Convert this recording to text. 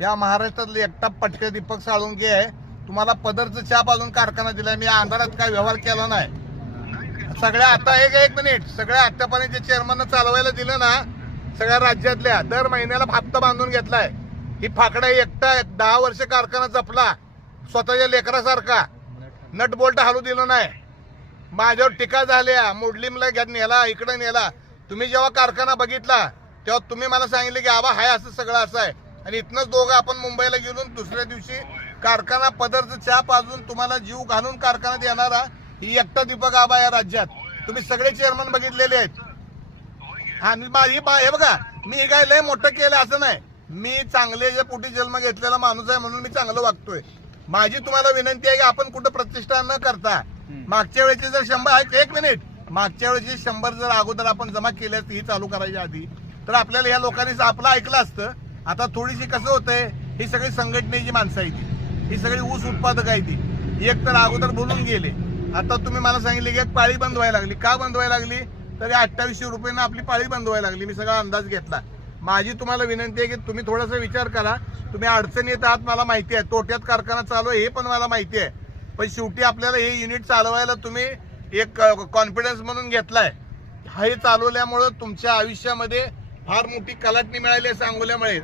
या महाराष्ट्रातले एकटा पट्टे दीपक साळुंके आहे. तुम्हाला पदरचं छाप अजून कारखाना दिलाय. मी अंधारात काय व्यवहार केला नाही. सगळ्या आता एक मिनिट, सगळ्या आतापर्यंत जे चेअरमननं चालवायला दिलं ना, सगळ्या राज्यातल्या दर महिन्याला हप्ता बांधून घेतलाय. ही फाकडा एकटा 10 वर्ष कारखाना जपला स्वतःच्या लेकरासारखा. नट बोल्ट हलू दिलं नाही. माझ्यावर टीका झाल्या, मोडलीमला नेला, इकडे नेला. तुम्ही जेव्हा कारखाना बघितला तेव्हा तुम्ही मला सांगितले की आबा हाय असं सगळं असं आहे. आणि इथनंच दोघं आपण मुंबईला गेलो. दुसऱ्या दिवशी कारखाना पदरचं छाप अजून तुम्हाला जीव घालून कारखाना देणारा ही एकटा दीपक आबा या राज्यात. तुम्ही सगळे चेअरमन बघितलेले आहेत. आणि हे बघा, मी काय लय मोठं केलं असं नाही. मी चांगले जे पोटी जन्म घेतलेला माणूस आहे म्हणून मी चांगलं वागतोय. माझी तुम्हाला विनंती आहे की आपण कुठं प्रतिष्ठा न करता मागच्या वेळेचे जर 100 एक मिनिट, मागच्या वेळेचे 100 जर अगोदर आपण जमा केले असते ही चालू करायच्या आधी, तर आपल्याला या लोकांनी आपलं ऐकलं असतं. आता थोडीशी कसं होतंय, ही सगळी संघटनेची माणसं आहे ती, ही सगळी ऊस उत्पादक आहे ती. एक तर अगोदर बोलून गेले. आता तुम्ही मला सांगितले की एक पाळी बंद व्हायला लागली. का बंद व्हायला लागली? तरी 2800 रुपयानं आपली पाळी बंद व्हायला लागली. मी सगळा अंदाज घेतला. माझी तुम्हाला विनंती आहे की तुम्ही थोडासा विचार करा. तुम्ही अडचणीत आहात मला माहिती आहे, तोट्यात कारखाना चालू आहे हे पण मला माहिती आहे. पण शेवटी आपल्याला हे युनिट चालवायला तुम्ही एक कॉन्फिडन्स म्हणून घेतलाय. हे चालवल्यामुळं तुमच्या आयुष्यामध्ये फार मोठी कलाटणी मिळाली आहे सांगोल्यामुळे.